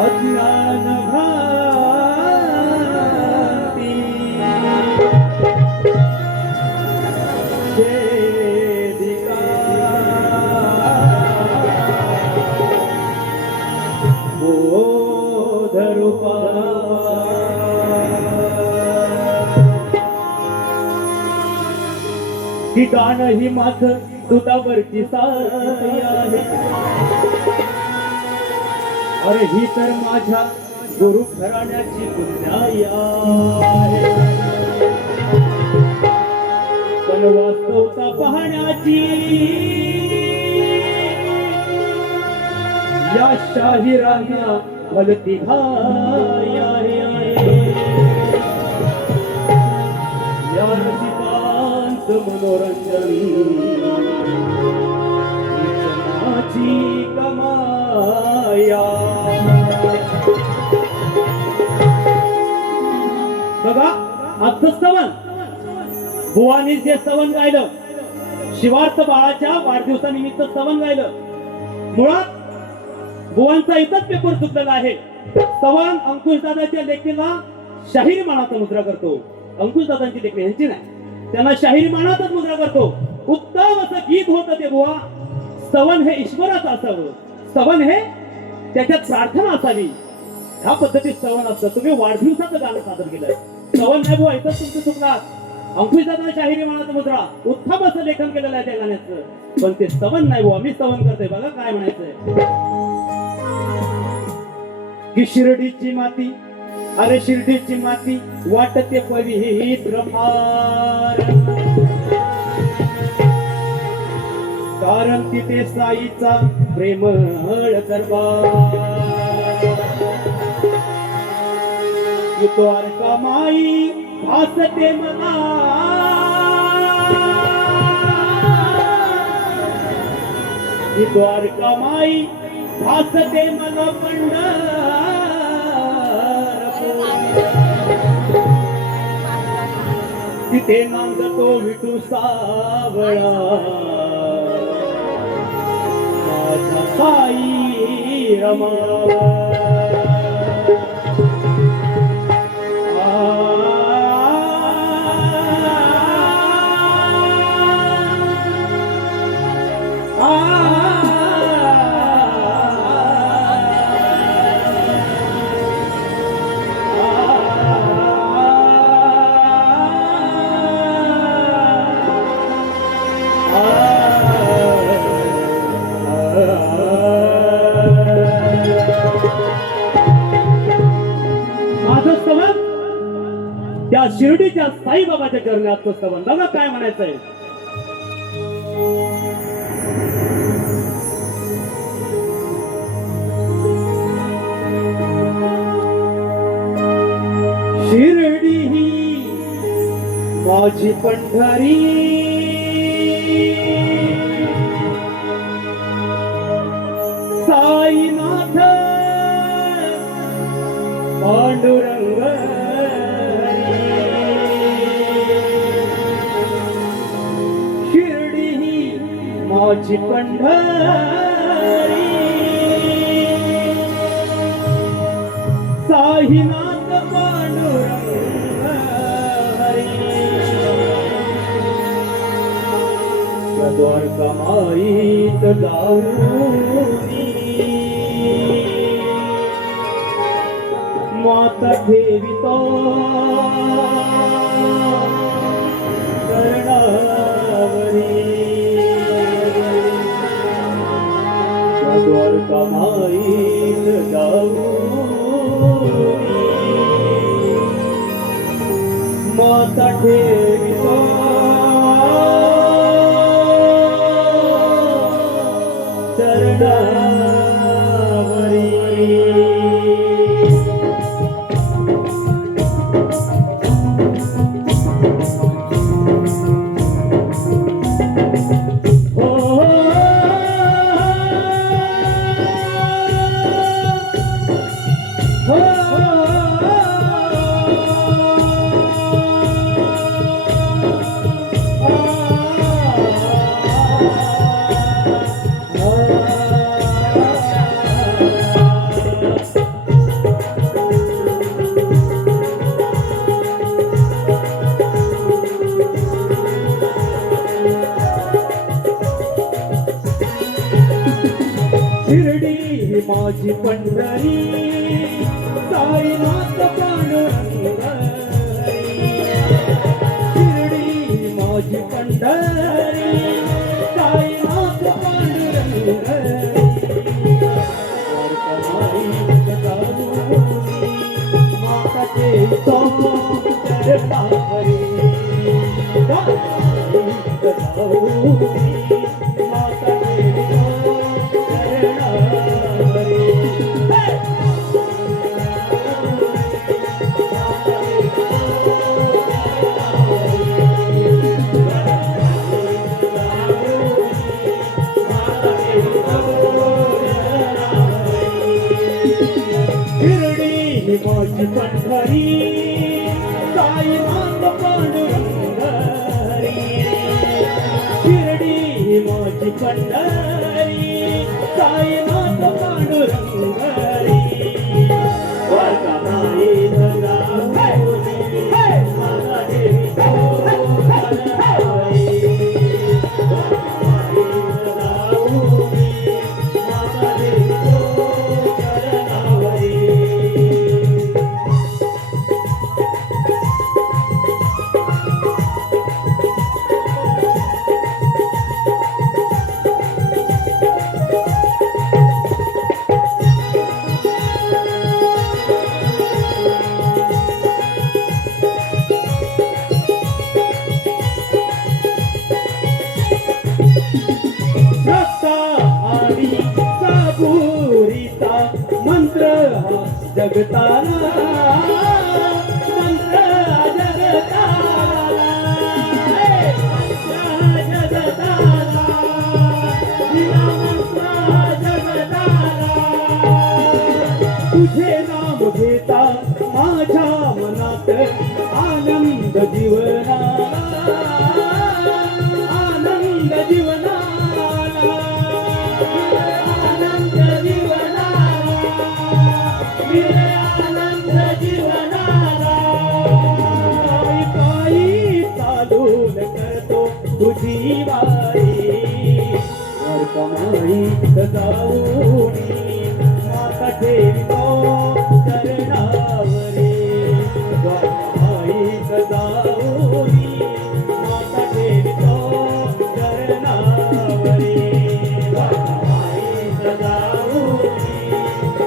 अज्ञान भ्रांती वेदिका बोध रूपा ही गाणं ही माथ दुधावरची साई आहे. अरे ही तर माझ्या गुरु घराण्याची पुण्याई आहे. पण वास्तवता पाहण्याची या शाहिरांना भलती घाई आहे. या रसिकांच मनोरंजन क्षणाची कमाया. बघा आजचं स्तवन बुवानी जे स्तवन गायलं, शिवार्थ बाळाच्या वाढदिवसानिमित्त स्तवन गायलं. मुळात बुवांचा इथंच पेपर चुकलेला आहे. स्तवन अंकुशदादाच्या लेखीला शाहिरी मानाचा मुद्रा करतो. अंकुशदादांची लेखणी यांची नाही, त्यांना शाहिरी मानातच मुद्रा करतो. उत्तम असं गीत होतं ते बुवा. स्तवन हे ईश्वराचं असावं, स्तवन हे त्याच्यात प्रार्थना असावी, ह्या पद्धतीत स्तवन असतं. तुम्ही वाढदिवसाचं गाणं सादर केलंय, स्तवन नाही बुवा, इथंच तुमचं चुकलात. अंकुशदादा शाहिरी मानाचा मुद्रा, उत्तम असं लेखन केलेलं आहे त्या गाण्याचं, पण ते स्तवन नाही बुवा. मी स्तवन करतोय. बघा काय म्हणायचंय की शिर्डीची माती, अरे शिर्डीची माती वाटते पवित्र फार, कारण तिथे साईचा प्रेमळ दरबार. की द्वारका माई भासते मला, की द्वारका माई भासते मला पंढरपूर. तिथे नांदतो विठू सावळा माझा साई रमा. त्या शिर्डीच्या साईबाबाच्या चरणाचं स्तवन. बघा काय म्हणायचंय. शिर्डी ही माझी पंढरी, साईनाथ पांडुरंग माझी पंढरी, साईनाथ पांडुरंग हरी. द्वारका माईत जाऊनी माता ठेवितो चरणावरी. द्वारका माईत जाऊनी माता ठेवितो चरणावरी. Oh माझी पंढरी साईनाथ पांडुरंगारी शिर्डी माझी पंढरी साईनाथ पांडुरंगारी माता के तो चरणावरी माझी पंढरी साईनाथ पांडुरंगारी शिर्डी माझी पंढरी साईनाथ पांडुरंगारी मंत्र जगताला मंत्र जगताला जगताला जगताला तुझे नाम घेता माझ्या मनात आनंद जीवनाला आनंद जीवनाला आनंद जीवनाला पायी चालून करतो तुझी वारी वर कमाई जाऊनी माता ठेवितो चरणावरी वर कमाई जाऊनी माता ठेवितो चरणावरी वर कमाई जाऊनी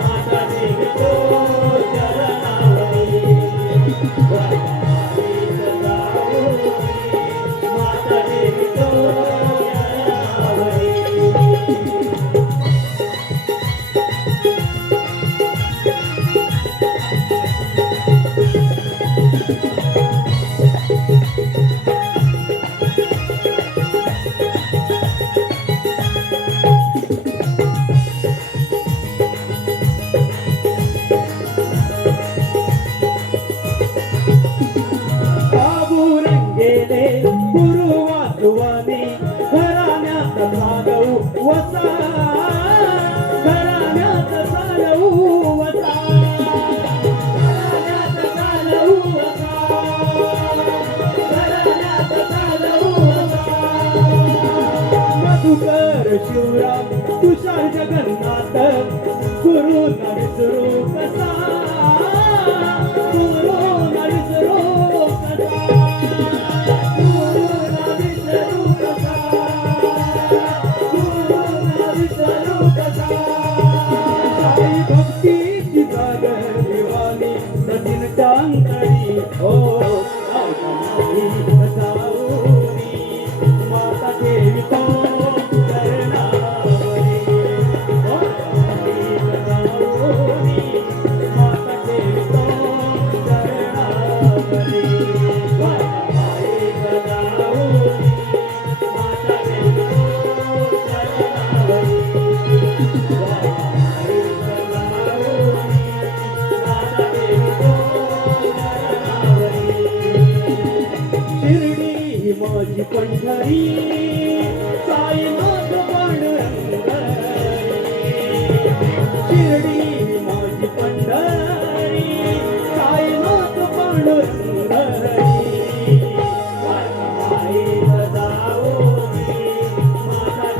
माता ठेवितो गुरुवासुवानी घराण्यात चालवू वसा घराण्यात चालवू वसा घराण्यात चालवू वसा घराण्यात चालवू वसा मधुकर शिवराम तुषार जगन्नाथ गुरु नविसरू कसा गुरु नविसरू कसा भक्तीची जागर दिवाली सचिन चांदणी हो जाऊनी माता ठेवितो चरणावरी जाऊनी माता ठेवितो चरणावरी माझी पंढरी साईनाथ पांडुरंगारी शिर्डी माझी पंढरी साईनाथ पांडुरंगारी जाऊनी माझा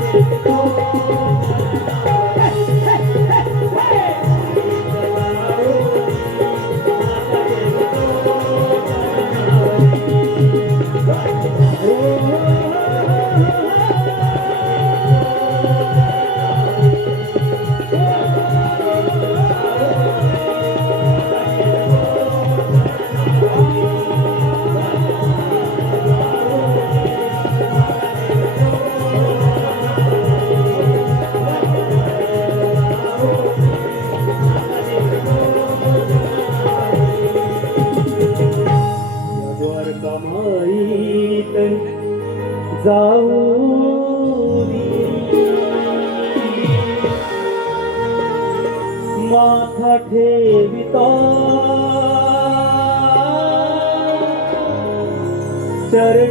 ठेवितो चरणी